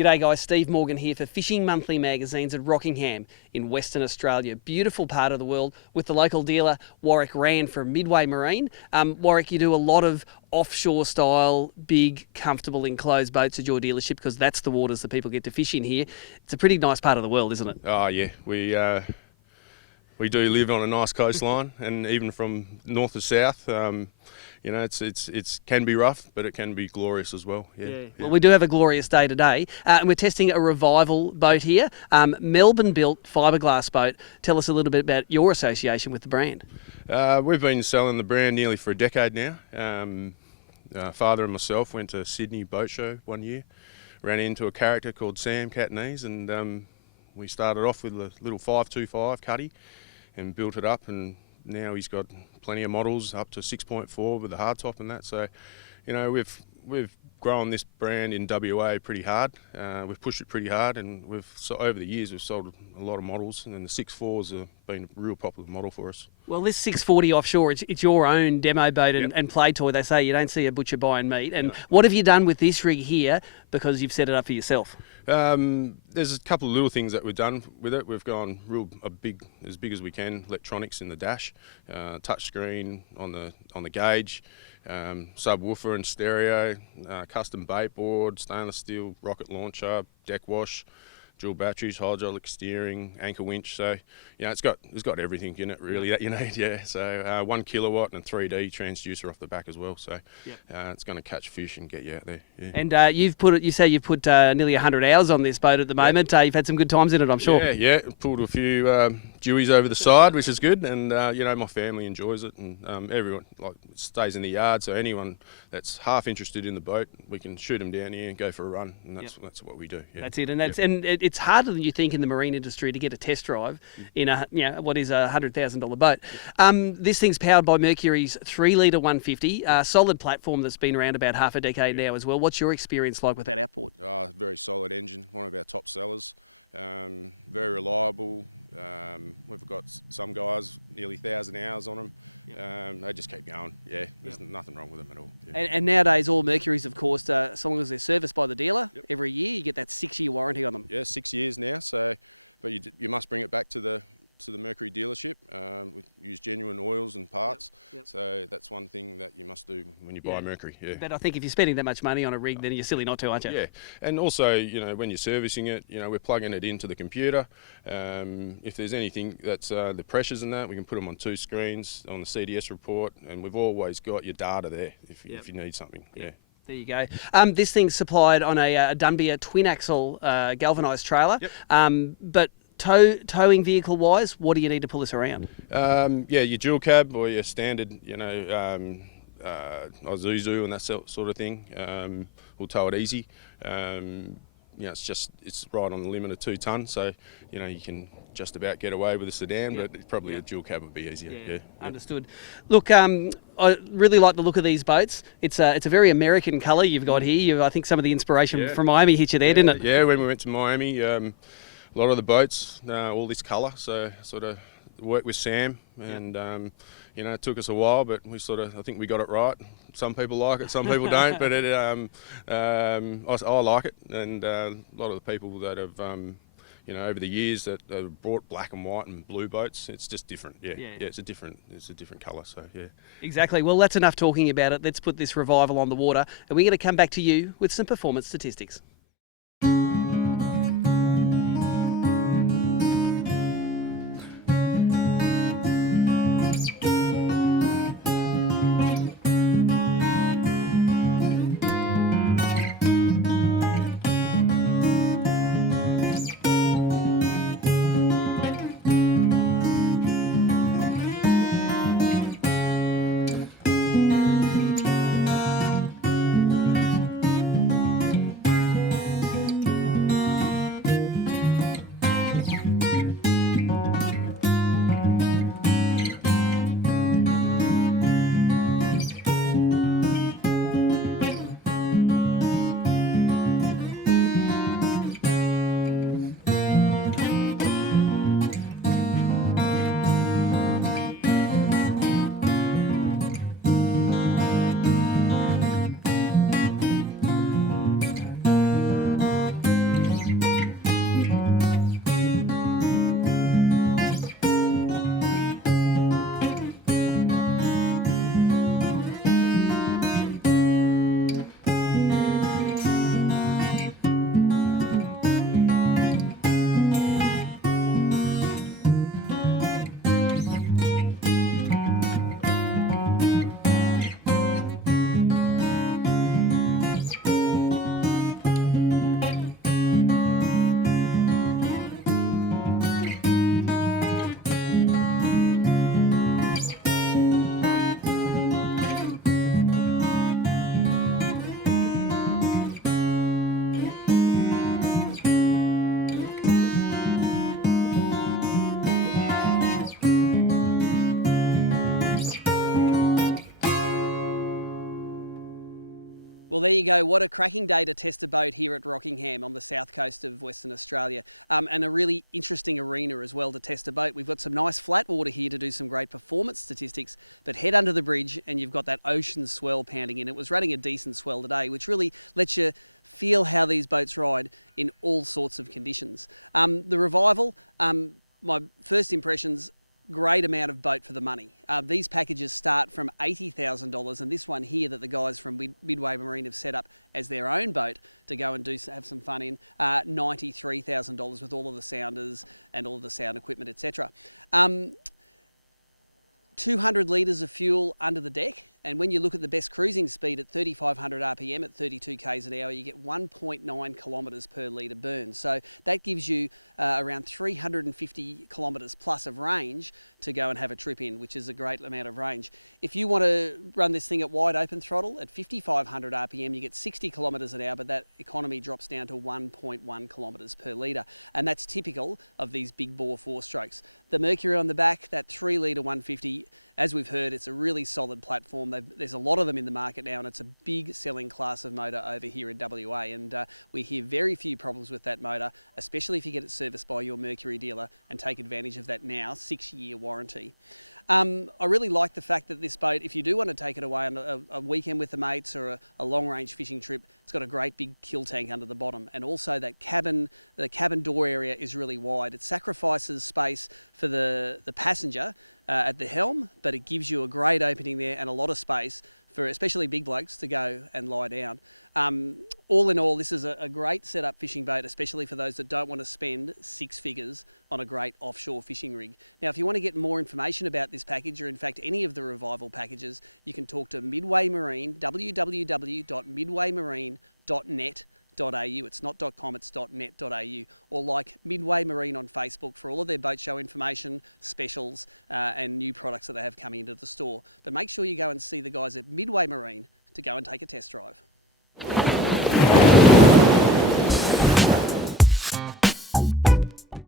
G'day guys, Steve Morgan here for Fishing Monthly Magazines at Rockingham in Western Australia. Beautiful part of the world with the local dealer Warwick Rand from Midway Marine. Warwick, you do a lot of offshore style, big, comfortable enclosed boats at your dealership because that's the waters that people get to fish in here. It's a pretty nice part of the world, isn't it? Oh yeah, we do live on a nice coastline, and even from north to south, you know, it's can be rough, but it can be glorious as well. Yeah. Well, we do have a glorious day today, and we're testing a Revival boat here, Melbourne-built fiberglass boat. Tell us a little bit about your association with the brand. We've been selling the brand nearly for a decade now. Father and myself went to Sydney Boat Show one year, ran into a character called Sam Catanese, and we started off with a little 525 cutty and built it up, and now he's got plenty of models up to 6.4 with the hardtop and that. So, you know, we've grown this brand in WA pretty hard. We've pushed it pretty hard, and over the years we've sold a lot of models, and then the 6.4s have been a real popular model for us. Well, this 640 Offshore, it's your own demo boat and play toy. They say you don't see a butcher buying meat. And what have you done with this rig here because you've set it up for yourself? There's a couple of little things that we've done with it. We've gone as big as we can, electronics in the dash, touch screen on the gauge, subwoofer and stereo, custom bait board, stainless steel rocket launcher, deck wash, dual batteries, hydraulic steering, anchor winch. So, you know, it's got everything in it really that you need. Yeah. So 1 kilowatt and a 3D transducer off the back as well. So it's going to catch fish and get you out there. Yeah. And you've put nearly 100 hours on this boat at the moment. You've had some good times in it, I'm sure. Yeah. Pulled a few dewies over the side, which is good. And you know, my family enjoys it, and everyone it stays in the yard. So anyone that's half interested in the boat, we can shoot them down here and go for a run, and that's what we do. Yeah. That's it, and it's harder than you think in the marine industry to get a test drive in what is a $100,000 boat. This thing's powered by Mercury's 3-litre 150, a solid platform that's been around about half a decade now as well. What's your experience like with that outboard? Very solid engine, one of our top sellers. Very reliable. We've got some guys nearly 1,000 hours on them. They just keep going. There's nothing wrong with them at all. And nowadays all Mercuries, of course, so long as they're serviced by the dealer every year, you get that 6-year warranty on them. 6 years now. So, but you must bring it back to the Mercury dealership. We use genuine oils and parts. So that's one thing that you must do when you buy Mercury. But I think if you're spending that much money on a rig, then you're silly not to, aren't you? Yeah, and also, you know, when you're servicing it, you know, we're plugging it into the computer. If there's anything that's the pressures in that, we can put them on 2 screens on the CDS report, and we've always got your data there if you need something. Yeah. There you go. This thing's supplied on a Dunbier twin-axle galvanised trailer, but towing vehicle wise, what do you need to pull this around? Your dual cab or your standard, you know, Isuzu and that sort of thing. We'll tow it easy. You know, it's right on the limit of 2 tonne, so you know you can just about get away with a sedan, but probably a dual cab would be easier. Yeah. Understood. Look, I really like the look of these boats. It's a very American colour you've got here. I think some of the inspiration from Miami hit you there, didn't it? Yeah, when we went to Miami. A lot of the boats, all this colour, so sort of worked with Sam, and you know, it took us a while, but I think we got it right. Some people like it, some people don't, but I like it, and a lot of the people that have, you know, over the years that have brought black and white and blue boats, it's just different. It's a different colour. So exactly. Well, that's enough talking about it. Let's put this Revival on the water, and we're going to come back to you with some performance statistics. Well, there you go. What a cracking day to test a boat here at Rockingham on the south coast of Western Australia. And a really interesting arena as well to test a boat. We've got some nice flat water here to do some great performance statistics, but head under the bridge and you've got that ocean swell pounding in. It was running a decent swell today, which really lets you feel how these boats ride in all sorts of conditions. The Revival, my first impressions, great amount of boat for the money. These packages start from $80,000, and this one here that the guys from Midway Marine have set up as their own boat to go and have some fun in, $93,000 with all of the sounders and all of the sound equipment, etc. 200 litres of fuel under the deck, and when you look at the best cruising speed at 3,500 RPM at 32 k's an hour, you get 1.9 kilometres per litre burn. So that gives you around 350 kilometres plus of range to go and have a trip in, which is a great amount of range. If you want to run this thing at wide open throttle at 5,500 RPM, you get 60 kilometres an hour, but that economy drops down to 1.1 kilometres per litre, and that's typical of these big bore four-strokes. The Mercury on the back, that 3 litre 150, as we've heard, it's a really solid platform. There's a lot of them in the market now, and it's a big selling class of motor over here in WA, and we hear very few problems with that motor, especially if you get it serviced by your Mercury dealer and take advantage of that now 6-year warranty. I really like the fact that this boat, if you do want to take it away on a weekend with the mates or a long-range fishing trip, it's got a great big kill tank under the bottom, and also that the cabin door area is really wide. It sacrifices space for the passenger at the helm, but it gives you a great opening there and a lot of space for especially big blokes to go and lie down. All in all, this is a great setup fishing boat, especially for those that don't want to spend 6 figures on a great offshore fishing rig. Now, if you want to get more information about this package, or in fact any of the Revival packages, you can talk to Midway Marine, www.midwaymarine.net.au. It's not .com, it's .net.au, or like Midway Marine on Facebook for all of their boat show information, specials, and new products that they have coming into the store. But make sure you go and see the guys at Midway Marine to go and take a test drive.